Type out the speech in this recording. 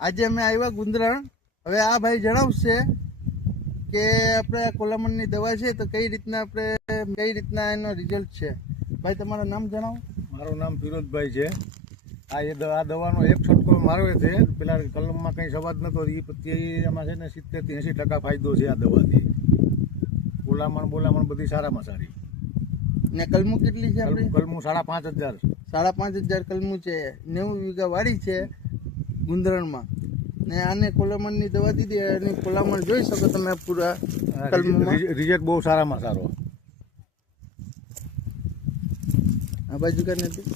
આજે અમે આવ્યા ગુંદરણ. હવે આ ભાઈ જણાવશે કે આપણે કોલામણની દવા છે તો કઈ રીતના એનો રિઝલ્ટ છે. ભાઈ તમારું નામ જણાવો. મારું નામ ફિરોજભાઈ છે. આ દવાનો એક છટકો માર્યો છે. પેલા કલમમાં કંઈ સવાદ નતો, એ પછી એમાં છે ને 70-80% ફાયદો છે આ દવાથી. બોલામણ બધી સારામાં સારી. ને કલમું કેટલી છે આપણે? કલમું 5,500. 5,500 કલમું છે. 90 વીઘા વાડી છે ગુંદરણમાં. ને આને કોલામણની દવા દીધી અને કોલામણ જોઈ શકો તમે પૂરા કલમમાં. રિઝલ્ટ બહુ સારામાં સારો. આ બાજુ કાંઈ નથી.